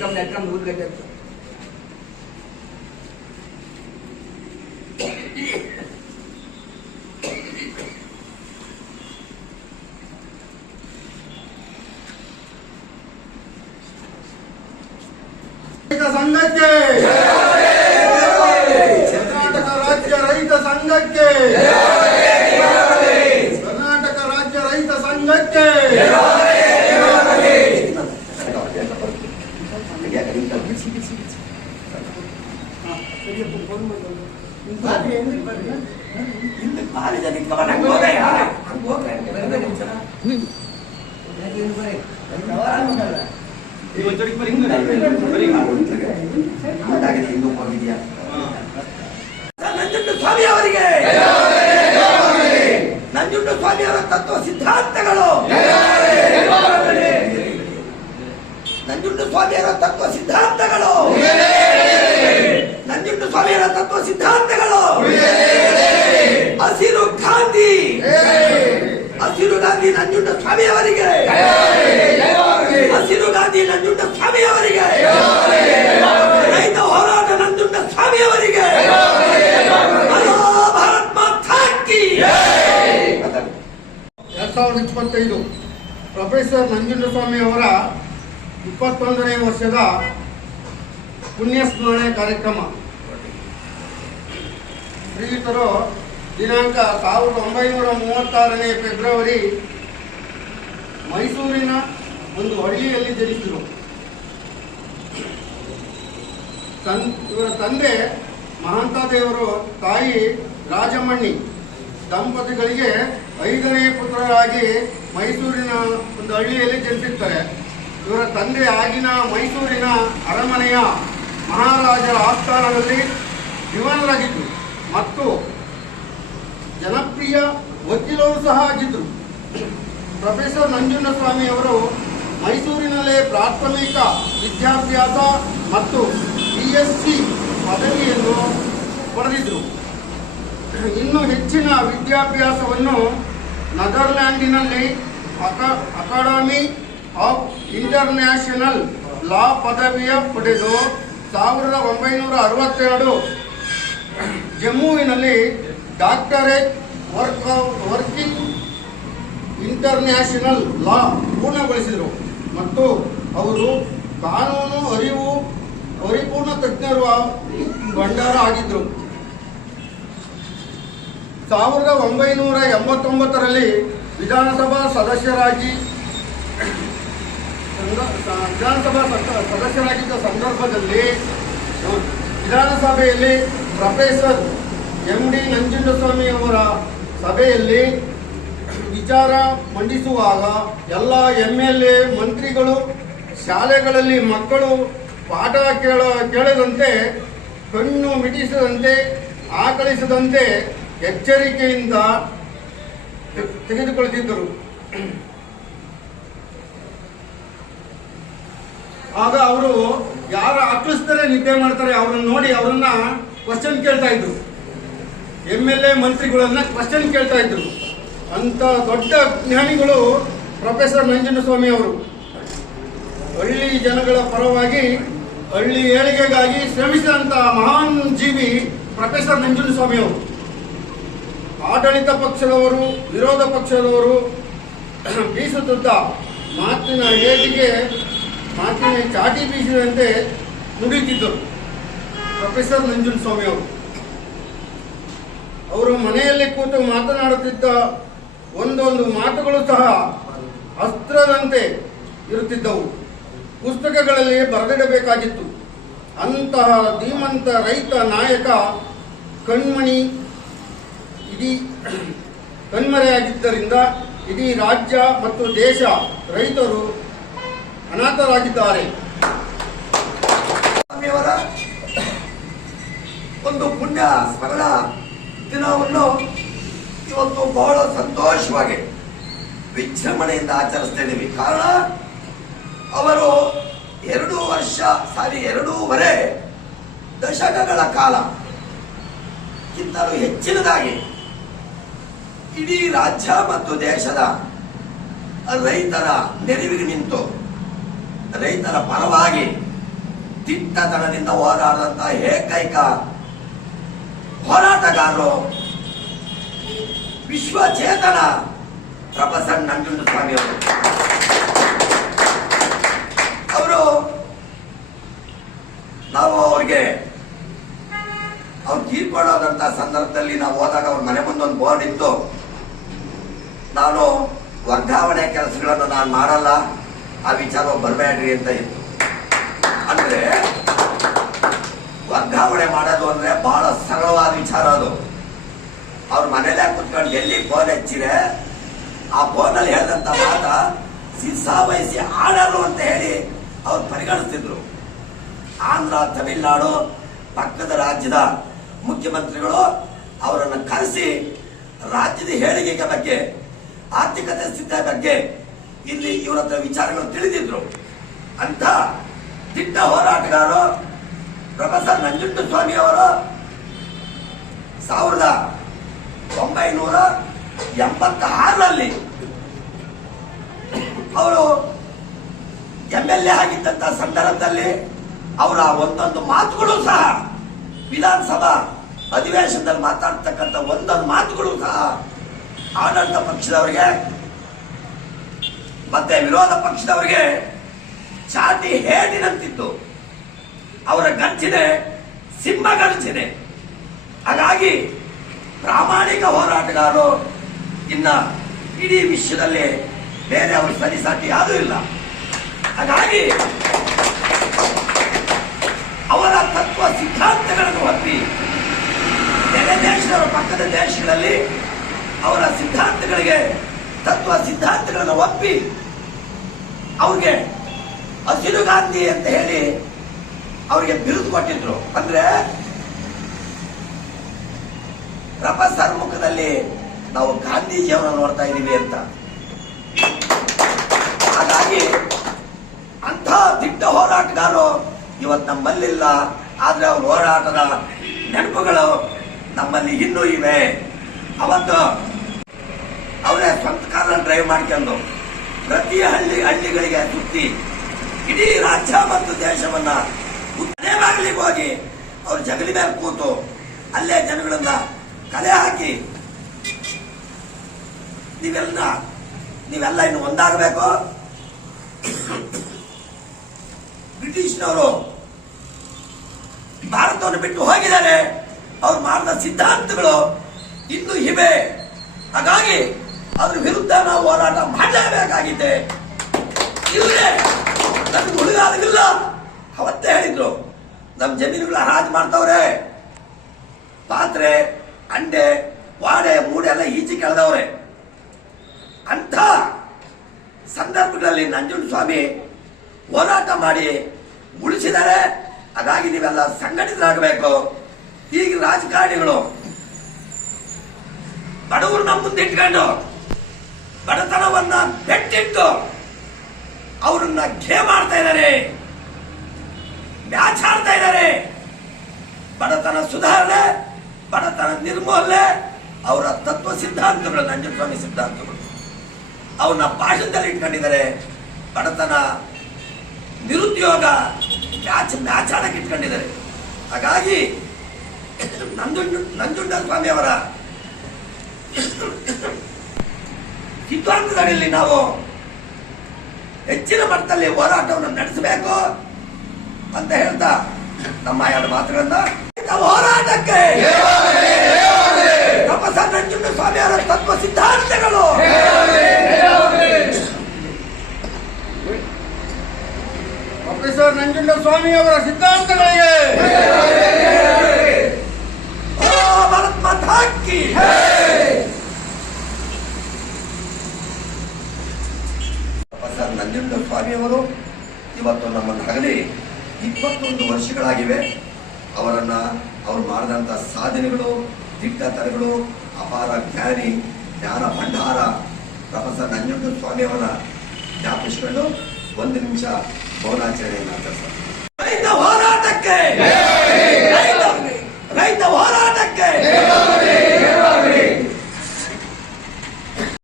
Cầm này. Nanjunda ಸ್ವಾಮಿ ಅವರಿಗೆ ನಂಜುಂಡು ಸ್ವಾಮಿ ಅವರ ತತ್ವ ಸಿದ್ಧಾಂತಗಳು ನಂಜುಂಡ ಸ್ವಾಮಿಯವರ ತತ್ವ ಸಿದ್ಧಾಂತಗಳು. ಸ್ವಾಮಿಯವರ ತತ್ವ ಸಿದ್ಧಾಂತಗಳು. ಹಸಿರು ಗಾಂಧಿ. ಹಸಿರು ಗಾಂಧಿ ನಂಜುಂಡ ಸ್ವಾಮಿ ಅವರಿಗೆ. ಹಸಿರು ಗಾಂಧಿ ನಂಜುಂಡ ಸ್ವಾಮಿ ಅವರಿಗೆ. ರೈತ ಹೋರಾಟ ನಂಜುಂಡ ಸ್ವಾಮಿ ಅವರಿಗೆ. ಹಲೋ ಭಾರತ್ ಮಾತಾ ಕಿ ಎರಡ್ ಸಾವಿರದ ಇಪ್ಪತ್ತೈದು ಪ್ರೊಫೆಸರ್ ನಂಜುಂಡಸ್ವಾಮಿ ಅವರ ಇಪ್ಪತ್ತೊಂದನೇ ವರ್ಷದ ಪುಣ್ಯಸ್ಮರಣೆ ಕಾರ್ಯಕ್ರಮ. ಶ್ರೀಯುತರು ದಿನಾಂಕ ಸಾವಿರದ ಒಂಬೈನೂರ ಮೂವತ್ತಾರನೇ ಫೆಬ್ರವರಿ ಮೈಸೂರಿನ ಒಂದು ಹಳ್ಳಿಯಲ್ಲಿ ಜನಿಸಿದರು. ತನ್, ಇವರ ತಂದೆ ಮಹಾಂತದೇವರು ತಾಯಿ ರಾಜಮಣ್ಣಿ. ದಂಪತಿಗಳಿಗೆ ಐದನೇ ಪುತ್ರರಾಗಿ ಮೈಸೂರಿನ ಒಂದು ಹಳ್ಳಿಯಲ್ಲಿ ಜನಿಸಿರ್ತಾರೆ. ಇವರ ತಂದೆ ಆಗಿನ ಮೈಸೂರಿನ ಅರಮನೆಯ ಮಹಾರಾಜರ ಆಸ್ಥಾನದಲ್ಲಿ ದಿವಾನರಾಗಿದ್ದರು. ಮತ್ತು ಜನಪ್ರಿಯ ವಕೀಲರು ಸಹ ಆಗಿದ್ದರು ಪ್ರೊಫೆಸರ್ ನಂಜುಂಡಸ್ವಾಮಿ ಅವರು ಮೈಸೂರಿನಲ್ಲೇ ಪ್ರಾಥಮಿಕ ವಿದ್ಯಾಭ್ಯಾಸ ಮತ್ತು ಬಿ ಎಸ್ ಸಿ ಪದವಿಯನ್ನು ಪಡೆದಿದ್ದರು ಇನ್ನು ಹೆಚ್ಚಿನ ವಿದ್ಯಾಭ್ಯಾಸವನ್ನು ನೆದರ್ಲ್ಯಾಂಡಿನಲ್ಲಿ ಅಕ- ಅಕಾಡೆಮಿ ಆಫ್ ಇಂಟರ್ನ್ಯಾಷನಲ್ ಲಾ ಪದವಿಯ ಪಡೆದು ಸಾವಿರದ ಒಂಬೈನೂರ ಅರವತ್ತೆರಡು ಜಮ್ಮುವಿನಲ್ಲಿ doctorate work working international law ಪೂರ್ಣಗೊಳಿಸಿದರು. ಮತ್ತು ಅವರು ಕಾನೂನು ಅರಿವು ಪರಿಪೂರ್ಣ ತಜ್ಞರು ಭಂಡಾರ ಆಗಿದ್ದರು ಸಾವಿರದ ಒಂಬೈನೂರ ಎಂಬತ್ತೊಂಬತ್ತರಲ್ಲಿ ವಿಧಾನಸಭಾ ಸದಸ್ಯರಾಗಿ ವಿಧಾನಸಭಾ ಸದ- ಸದಸ್ಯರಾಗಿದ್ದ ಸಂದರ್ಭದಲ್ಲಿ ವಿಧಾನಸಭೆಯಲ್ಲಿ ಪ್ರೊಫೆಸರ್ ಎಂ ಡಿ ನಂಜುಂಡಸ್ವಾಮಿ ಅವರ ಸಭೆಯಲ್ಲಿ ವಿಚಾರ ಮಂಡಿಸುವಾಗ ಎಲ್ಲ ಎಂ ಎಲ್ ಎ ಮಂತ್ರಿಗಳು, ಶಾಲೆಗಳಲ್ಲಿ ಮಕ್ಕಳು ಪಾಠ ಕೇಳ, ಕೇಳದಂತೆ, ಕಣ್ಣು ಮಿಟಿಸದಂತೆ, ಆಕಳಿಸದಂತೆ ಎಚ್ಚರಿಕೆಯಿಂದ ತೆಗೆದುಕೊಳ್ಳುತ್ತಿದ್ದರು ಆಗ ಅವರು, ಯಾರು ಆಕಳಿಸ್ತಾರೆ ನಿದ್ದೆ ಮಾಡ್ತಾರೆ, ಅವರನ್ನು ನೋಡಿ ಅವರನ್ನ ಕ್ವಶನ್ ಕೇಳ್ತಾ ಇದ್ರು. ಎಂ ಎಲ್ ಎ ಮಂತ್ರಿಗಳನ್ನ ಕ್ವಶನ್ ಕೇಳ್ತಾ ಇದ್ರು. ಅಂತ ದೊಡ್ಡ ಜ್ಞಾನಿಗಳು ಪ್ರೊಫೆಸರ್ ನಂಜನಸ್ವಾಮಿ ಅವರು. ಹಳ್ಳಿ ಜನಗಳ ಪರವಾಗಿ, ಹಳ್ಳಿ ಏಳಿಗೆಗಾಗಿ ಶ್ರಮಿಸಿದಂತ ಮಹಾನ್ ಜೀವಿ ಪ್ರೊಫೆಸರ್ ನಂಜನಸ್ವಾಮಿ ಅವರು. ಆಡಳಿತ ಪಕ್ಷದವರು, ವಿರೋಧ ಪಕ್ಷದವರು ಬೀಸುತ್ತಿದ್ದ ಮಾತಿನ ಏಳಿಗೆ ಮಾತಿನ ಚಾಟಿ ಬೀಸಿದಂತೆ ನುಡಿತಿದ್ದರು ಪ್ರೊಫೆಸರ್ ನಂಜುನ್ ಸ್ವಾಮಿ ಅವರು. ಅವರು ಮನೆಯಲ್ಲಿ ಕೂತು ಮಾತನಾಡುತ್ತಿದ್ದ ಒಂದೊಂದು ಮಾತುಗಳು ಸಹ ಅಸ್ತ್ರದಂತೆ ಇರುತ್ತಿದ್ದವು. ಪುಸ್ತಕಗಳಲ್ಲಿ ಬರೆದಿಡಬೇಕಾಗಿತ್ತು. ಅಂತಹ ಧೀಮಂತ ರೈತ ನಾಯಕ ಕಣ್ಮಣಿ ಇಡೀ ಕಣ್ಮರೆಯಾಗಿದ್ದರಿಂದ ಇಡೀ ರಾಜ್ಯ ಮತ್ತು ದೇಶ ರೈತರು ಅನಾಥರಾಗಿದ್ದಾರೆ. ಒಂದು ಪುಣ್ಯ ಸ್ಮರಣ ದಿನವನ್ನು ಇವತ್ತು ಬಹಳ ಸಂತೋಷವಾಗಿ ವಿಜೃಂಭಣೆಯಿಂದ ಆಚರಿಸ್ತಾ ಇದ್ದೀವಿ ಕಾರಣ, ಅವರು ಎರಡು ವರ್ಷ, ಸಾರಿ ಎರಡೂವರೆ ದಶಕಗಳ ಕಾಲ ಇಂತಲೂ ಹೆಚ್ಚಿನದಾಗಿ ಇಡೀ ರಾಜ್ಯ ಮತ್ತು ದೇಶದ ರೈತರ ನೆರವಿಗೆ ನಿಂತು, ರೈತರ ಪರವಾಗಿ ದಿಟ್ಟತನದಿಂದ ಹೋರಾಡಿದಂತಹ ಏಕೈಕ ಹೋರಾಟಗಾರರು. ವಿಶ್ವಚೇತನ ಪ್ರೊಫೆಸರ್ ನಂಜುಂಡಸ್ವಾಮಿ ಅವರು. ಅವರು ನಾವು ಅವ್ರಿಗೆ ಅವ್ರು ತೀರ್ಕೊಳ್ಳೋದಂತ ಸಂದರ್ಭದಲ್ಲಿ ನಾವು ಹೋದಾಗ ಅವ್ರ ಮನೆ ಮುಂದೆ ಒಂದು ಬೋರ್ಡ್ ಇತ್ತು. ನಾನು ವರ್ಗಾವಣೆ ಕೆಲಸಗಳನ್ನು ನಾನು ಮಾಡಲ್ಲ. ಆ ವಿಚಾರ ಬರಬೇಡ್ರಿ ಅಂತ ಇತ್ತು ಅಂದ್ರೆ ವರ್ಗಾವಣೆ ಮಾಡೋದು ಅಂದ್ರೆ ಬಹಳ ಅದು ಅವ್ರ ಮನೇಲೆ ಕುತ್ಕೊಂಡು ಎಲ್ಲಿ ಫೋನ್ ಹಚ್ಚಿದ್ರೆ, ಆ ಫೋನಲ್ಲಿ ಹೇಳಿದಂತ ಮಾತ ಸಿಸಾ ವಹಿಸಿ ಆಡರು ಅಂತ ಹೇಳಿ ಅವ್ರು ಪರಿಗಣಿಸ್ತಿದ್ರು. ಆಂಧ್ರ, ತಮಿಳುನಾಡು, ಪಕ್ಕದ ರಾಜ್ಯದ ಮುಖ್ಯಮಂತ್ರಿಗಳು ಅವರನ್ನು ಕರೆಸಿ ರಾಜ್ಯದ ಹೇಳಿಕೆ ಬಗ್ಗೆ, ಆರ್ಥಿಕತೆ ಸ್ಥಿತಿಯ ಬಗ್ಗೆ ಇಲ್ಲಿ ಇವರ ಹತ್ರ ವಿಚಾರಗಳು ತಿಳಿದಿದ್ರು. ಅಂತ ದಿಟ್ಟ ಹೋರಾಟಗಾರರು ಪ್ರೊಫೆಸರ್ ನಂಜುಂಡಸ್ವಾಮಿ ಅವರು ಸಾವಿರದ ಒಂಬೈನೂರ ಎಂಬತ್ತಾರರಲ್ಲಿ ಅವರು ಎಂ ಎಲ್ ಎ ಆಗಿದ್ದಂತ ಸಂದರ್ಭದಲ್ಲಿ ಅವರ ಒಂದೊಂದು ಮಾತುಗಳು ಸಹ ವಿಧಾನಸಭಾ ಅಧಿವೇಶನದಲ್ಲಿ ಮಾತಾಡ್ತಕ್ಕಂಥ ಒಂದೊಂದು ಮಾತುಗಳು ಸಹ ಆಡಳಿತ ಪಕ್ಷದವರಿಗೆ ಮತ್ತೆ ವಿರೋಧ ಪಕ್ಷದವರಿಗೆ ಚಾಟಿ ಹೇಡಿನಂತಿತ್ತು. ಅವರ ಗಂಜಿದೆ ಸಿಂಹ ಗರ್ಜನೆ ಹಾಗಾಗಿ ಪ್ರಾಮಾಣಿಕ ಹೋರಾಟಗಾರರು ಇನ್ನ ಇಡೀ ವಿಶ್ವದಲ್ಲಿ ಬೇರೆ ಸರಿ ಸರಿಸಾಟಿ ಯಾವುದೂ ಇಲ್ಲ. ಹಾಗಾಗಿ ಅವರ ತತ್ವ ಸಿದ್ಧಾಂತಗಳನ್ನು ಒಪ್ಪಿ ನೆರೆ ದೇಶದವರ ಪಕ್ಕದ ದೇಶಗಳಲ್ಲಿ ಅವರ ಸಿದ್ಧಾಂತಗಳಿಗೆ ತತ್ವ ಸಿದ್ಧಾಂತಗಳನ್ನು ಒಪ್ಪಿ ಅವ್ರಿಗೆ ಹಸಿರು ಗಾಂಧಿ ಅಂತ ಹೇಳಿ ಅವರಿಗೆ ಬಿರುದು ಕೊಟ್ಟಿದ್ರು. ಅಂದ್ರೆ ಪ್ರೊಫೆಸರ್ ಮುಖದಲ್ಲಿ ನಾವು ಗಾಂಧೀಜಿಯವರನ್ನು ನೋಡ್ತಾ ಇದ್ದೀವಿ ಅಂತ. ಹಾಗಾಗಿ ಅಂಥ ದಿಟ್ಟ ಹೋರಾಟಗಾರರು ಇವತ್ತು ನಮ್ಮಲ್ಲಿಲ್ಲ, ಆದ್ರೆ ಅವ್ರ ಹೋರಾಟದ ನೆನಪುಗಳು ನಮ್ಮಲ್ಲಿ ಇನ್ನೂ ಇವೆ. ಅವತ್ತು ಅವರೇ ಸ್ವಂತ ಕಾರನ್ನ ಡ್ರೈವ್ ಮಾಡ್ಕೊಂಡು ಪ್ರತಿ ಹಳ್ಳಿ ಹಳ್ಳಿಗಳಿಗೆ ಸುತ್ತಿ ಇಡೀ ರಾಜ್ಯ ಮತ್ತು ದೇಶವನ್ನ ಮನೆ ಬಾಗಿಲಿಗೆ ಹೋಗಿ ಅವ್ರು ಜಗಲಿ ಮೇಲೆ ಕೂತು ಅಲ್ಲೇ ಜನಗಳನ್ನ ಕಲೆ ಹಾಕಿ. ನೀವೆಲ್ಲ ನೀವೆಲ್ಲ ಇನ್ನು ಒಂದಾಗಬೇಕು? ಬ್ರಿಟಿಷ್ನವರು ಭಾರತವನ್ನು ಬಿಟ್ಟು ಹೋಗಿದ್ದಾರೆ. ಅವ್ರು ಮಾಡಿದ ಸಿದ್ಧಾಂತಗಳು ಇನ್ನೂ ಇವೆ. ಹಾಗಾಗಿ ಅದ್ರ ವಿರುದ್ಧ ನಾವು ಹೋರಾಟ ಮಾಡಲೇಬೇಕಾಗಿದೆ. ಇಲ್ಲದೆ ನಮ್ಗೆ ಉಳಿದಾಗಿಲ್ಲ ಅವತ್ತೇ ಹೇಳಿದ್ರು ನಮ್ಮ ಜಮೀನುಗಳ ಹಾಜ್ ಮಾಡ್ತವ್ರೆ. ಪಾತ್ರೆ ಅಂಡೆ, ವಾಡೆ, ಮೂಡೆ ಎಲ್ಲ ಈಚೆ ಕೆಳದವ್ರೆ. ಅಂತ ಸಂದರ್ಭದಲ್ಲಿ ನಂಜುಂಡ ಸ್ವಾಮಿ ಹೋರಾಟ ಮಾಡಿ ಉಳಿಸಿದರೆ ಅದಾಗಿ ನೀವೆಲ್ಲ ಸಂಘಟಿತರಾಗಬೇಕು. ಈಗ ರಾಜಕಾರಣಿಗಳು ಬಡವರು ನಮ್ಮ ಮುಂದೆ ಇಟ್ಕೊಂಡು ಬಡತನವನ್ನ ಬೆಟ್ಟಿಟ್ಟು ಅವರನ್ನ ಘೇ ಮಾಡ್ತಾ ಇದ್ದಾರೆ. ಮ್ಯಾಚ್ ಆಡ್ತಾ ಇದ್ದಾರೆ. ಬಡತನ ಸುಧಾರಣೆ ಬಡತನ ನಿರ್ಮೂಲನೆ ಅವರ ತತ್ವ ಸಿದ್ಧಾಂತಗಳು, ನಂಜಸ್ವಾಮಿ ಸಿದ್ಧಾಂತಗಳು. ಅವನ್ನ ಭಾಷಣದಲ್ಲಿ ಇಟ್ಕೊಂಡಿದ್ದಾರೆ. ಬಡತನ ನಿರುದ್ಯೋಗ ಮ್ಯಾಚ್ ಮ್ಯಾಚ್ ಆಡಕ್ಕೆ ಇಟ್ಕೊಂಡಿದ್ದಾರೆ. ಹಾಗಾಗಿ ನಂಜುಂಡ ನಂಜುಂಡ ಸ್ವಾಮಿ ಅವರ ಸಿದ್ಧಾಂತದಲ್ಲಿ ನಾವು ಹೆಚ್ಚಿನ ಮಟ್ಟದಲ್ಲಿ ಹೋರಾಟವನ್ನು ನಡೆಸಬೇಕು ಅಂತ ಹೇಳ್ತಾ ನಮ್ಮ ಎರಡು ಮಾತುಗಳನ್ನ ಹೋರಾಟಕ್ಕೆ. ಪ್ರೊಫೆಸರ್ ನಂಜುಂಡ ಸ್ವಾಮಿ ಅವರ ತತ್ವ ಸಿದ್ಧಾಂತಗಳು. ಪ್ರೊಫೆಸರ್ ನಂಜುಂಡ ಸ್ವಾಮಿ ಅವರ ಸಿದ್ಧಾಂತಗಳಿಗೆ ಭಾರತ್ ಪ್ರೊಫೆಸರ್ ನಂಜುಂಡ ಸ್ವಾಮಿ ಅವರು ಇವತ್ತು ನಮ್ಮನ್ನು ಅಗಲಿ ಇಪ್ಪತ್ತೊಂದು ವರ್ಷಗಳಾಗಿವೆ. ಅವರನ್ನ ಅವರು ಮಾಡಿದಂಥ ಸಾಧನೆಗಳು ದಿಟ್ಟತನಗಳು ಅಪಾರ ಜ್ಞಾನಿ ಜ್ಞಾನ ಭಂಡಾರ. ಪ್ರೊಫೆಸರ್ ನಂಜುಂಡ ಸ್ವಾಮಿಯವರ ಜ್ಞಾಪಿಸಿಕೊಂಡು ಒಂದು ನಿಮಿಷ ಮೌನಾಚರಣೆಯನ್ನು ಆಚರಿಸ್ತಾರೆ ರೈತ ಹೋರಾಟಕ್ಕೆ! ರೈತ ಹೋರಾಟಕ್ಕೆ!